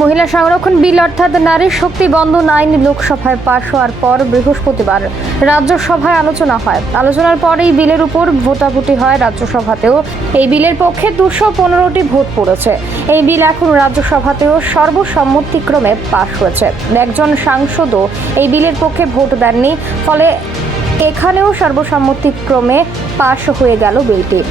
মহিলা সংরক্ষণ বিল অর্থাৎ নারী শক্তি বন্ধন আইন লোকসভায় পাশ হওয়ার পর বৃহস্পতিবার রাজ্যসভায় আলোচনা হয়। আলোচনার পর এই বিলের উপর ভোটাভুটি হয় রাজ্যসভাতেও। এই বিলের পক্ষে 215টি ভোট পড়েছে। এই বিল এখন রাজ্যসভাতেও সর্বসম্মতিক্রমে পাশ হয়েছে। একজন সাংসদও এই বিলের পক্ষে ভোট দেননি, ফলে এখানেও সর্বসম্মতিক্রমে পাশ হয়ে গেল বিলটি।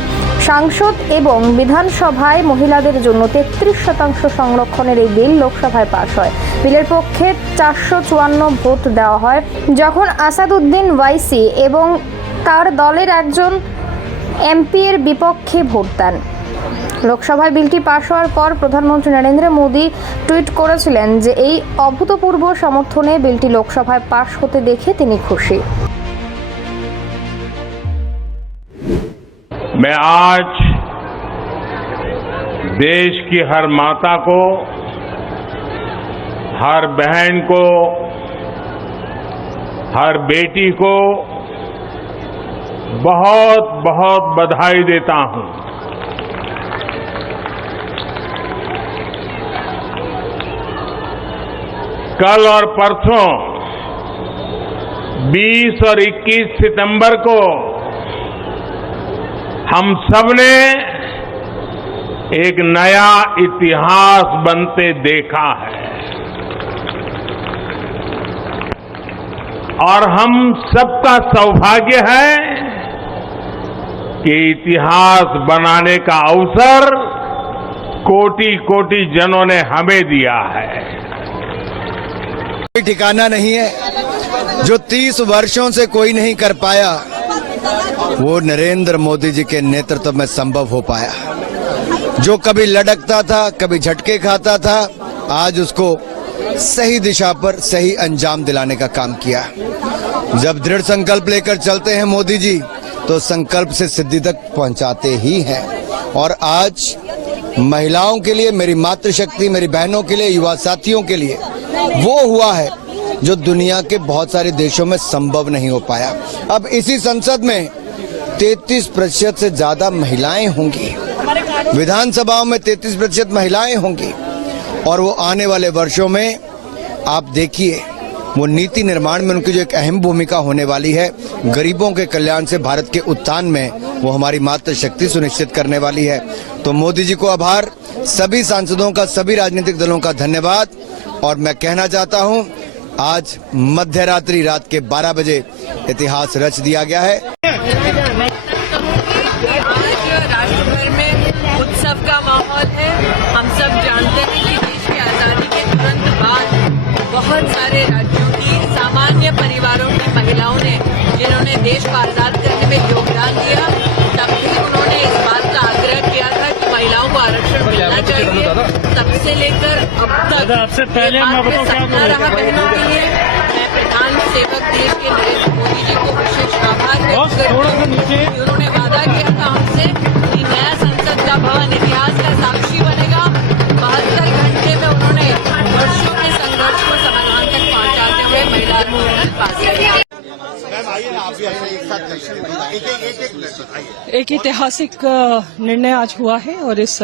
সাংসদ এবং বিধানসভায় মহিলাদের জন্য 33% সংরক্ষণের এই বিল লোকসভায় পাশ হয়। বিলের পক্ষে 454 ভোট দেওয়া হয়, যখন আসাদুদ্দিন ওয়াইসি এবং তার দলের একজন এমপি এর বিপক্ষে ভোট দেন। লোকসভায় বিলটি পাশ হওয়ার পর প্রধানমন্ত্রী নরেন্দ্র মোদী টুইট করেছিলেন যে এই অভূতপূর্ব সমর্থনে বিলটি লোকসভায় পাশ হতে দেখে তিনি খুশি। मैं आज देश की हर माता को, हर बहन को, हर बेटी को बहुत बहुत बधाई देता हूं। कल और परसों 20 और 21 सितंबर को हम सबने एक नया इतिहास बनते देखा है और हम सबका सौभाग्य है कि इतिहास बनाने का अवसर कोटि कोटि जनों ने हमें दिया है। कोई ठिकाना नहीं है, जो 30 वर्षों से कोई नहीं कर पाया वो नरेंद्र मोदी जी के नेतृत्व में संभव हो पाया। जो कभी लड़कता था, कभी झटके खाता था, आज उसको सही दिशा पर सही अंजाम दिलाने का काम किया। जब दृढ़ संकल्प लेकर चलते हैं मोदी जी, तो संकल्प से सिद्धि तक पहुंचाते ही हैं। और आज महिलाओं के लिए, मेरी मातृशक्ति, मेरी बहनों के लिए, युवा साथियों के लिए वो हुआ है जो दुनिया के बहुत सारे देशों में संभव नहीं हो पाया। अब इसी संसद में 33% से ज्यादा महिलाएं होंगी, विधानसभाओं में 33% महिलाएं होंगी, और वो आने वाले वर्षों में आप देखिए वो नीति निर्माण में उनकी जो एक अहम भूमिका होने वाली है, गरीबों के कल्याण से भारत के उत्थान में वो हमारी मातृशक्ति सुनिश्चित करने वाली है। तो मोदी जी को आभार, सभी सांसदों का, सभी राजनीतिक दलों का धन्यवाद। और मैं कहना चाहता हूं, आज मध्य रात्रि रात के 12 बजे इतिहास रच दिया गया है। राष्ट्र भर में उत्सव का माहौल है। हम सब जानते हैं कि देश की आजादी के तुरंत बाद बहुत सारे राज्यों की सामान्य परिवारों की महिलाओं ने, जिन्होंने देश को आजाद करने में योगदान दिया, तब भी उन्होंने इस बात का आग्रह किया था कि महिलाओं को आरक्षण मिलना चाहिए। तब से लेकर अब तक सपना रहा बहनों के लिए। मैं प्रधान सेवक देश के नरेंद्र मोदी जी को विशेष आभार व्यक्त करती हूं। उन्होंने वादा किया था हमसे कि नया संसद का भवन इतिहास का साक्षी बनेगा। 72 घंटे में उन्होंने वर्षों के संघर्ष को समाधान तक पहुंचाते हुए महिला आंदोलन पास किया। एक ऐतिहासिक निर्णय आज हुआ है और इस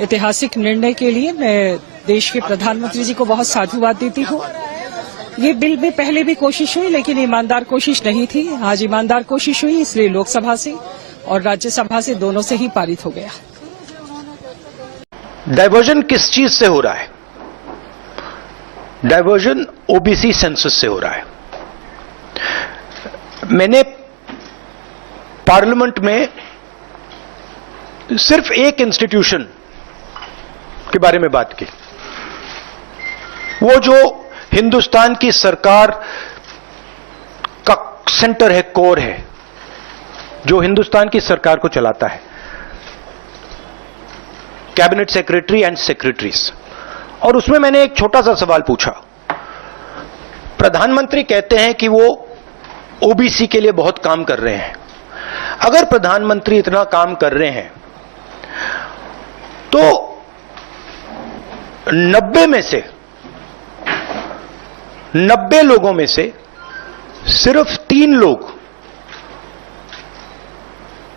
ऐतिहासिक निर्णय के लिए मैं देश के प्रधानमंत्री जी को बहुत साधुवाद देती हूँ। ये बिल में पहले भी कोशिश हुई, लेकिन ईमानदार कोशिश नहीं थी। आज ईमानदार कोशिश हुई, इसलिए लोकसभा से और राज्यसभा से दोनों से ही पारित हो गया। डायवर्जन किस चीज से हो रहा है? डायवर्जन ओबीसी सेंसस से हो रहा है। मैंने पार्लियामेंट में सिर्फ एक इंस्टीट्यूशन के बारे में बात की, वो जो हिंदुस्तान की सरकार का सेंटर है, कोर है, जो हिंदुस्तान की सरकार को चलाता है, कैबिनेट सेक्रेटरी एंड सेक्रेटरीज। और उसमें मैंने एक छोटा सा सवाल पूछा। प्रधानमंत्री कहते हैं कि वो ओबीसी के लिए बहुत काम कर रहे हैं। अगर प्रधानमंत्री इतना काम कर रहे हैं तो 90 लोगों में से सिर्फ 3 लोग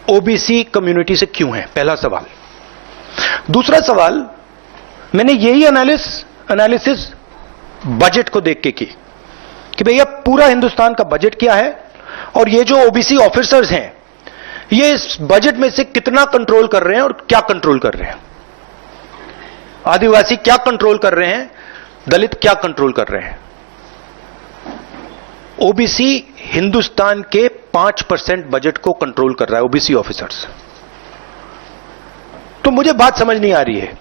ओबीसी कम्युनिटी से क्यों हैं? पहला सवाल। दूसरा सवाल, मैंने यही एनालिसिस बजट को देख के की कि भैया पूरा हिंदुस्तान का बजट क्या है और ये जो ओबीसी ऑफिसर्स हैं ये इस बजट में से कितना कंट्रोल कर रहे हैं और क्या कंट्रोल कर रहे हैं, आदिवासी क्या कंट्रोल कर रहे हैं, दलित क्या कंट्रोल कर रहे हैं। ओबीसी हिंदुस्तान के 5% बजट को कंट्रोल कर रहा है, ओबीसी ऑफिसर्स। तो मुझे बात समझ नहीं आ रही है,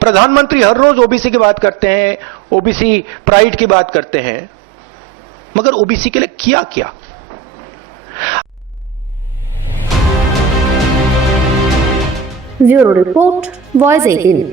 प्रधानमंत्री हर रोज ओबीसी की बात करते हैं, ओबीसी प्राइड की बात करते हैं, मगर ओबीसी के लिए किया क्या? Bureau report, voice 18।